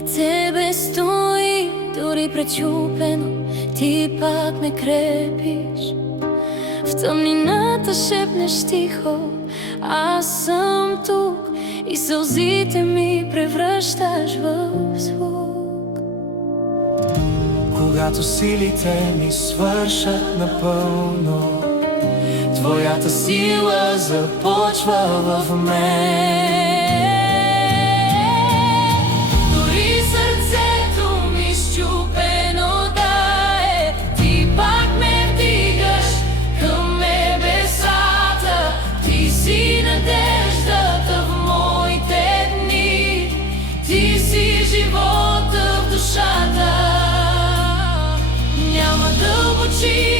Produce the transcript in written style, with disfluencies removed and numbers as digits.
Пред тебе стои, дори пречупено, ти пак ме крепиш. В тъмнината шепнеш тихо, аз съм тук, и сълзите ми превръщаш в звук. Когато силите ми свършат напълно, твоята сила започва в мен. Дори сърцето ми счупено да е, ти пак ме вдигаш към небесата. Ти си надеждата в моите дни, ти си живота в душата. Няма дълбочина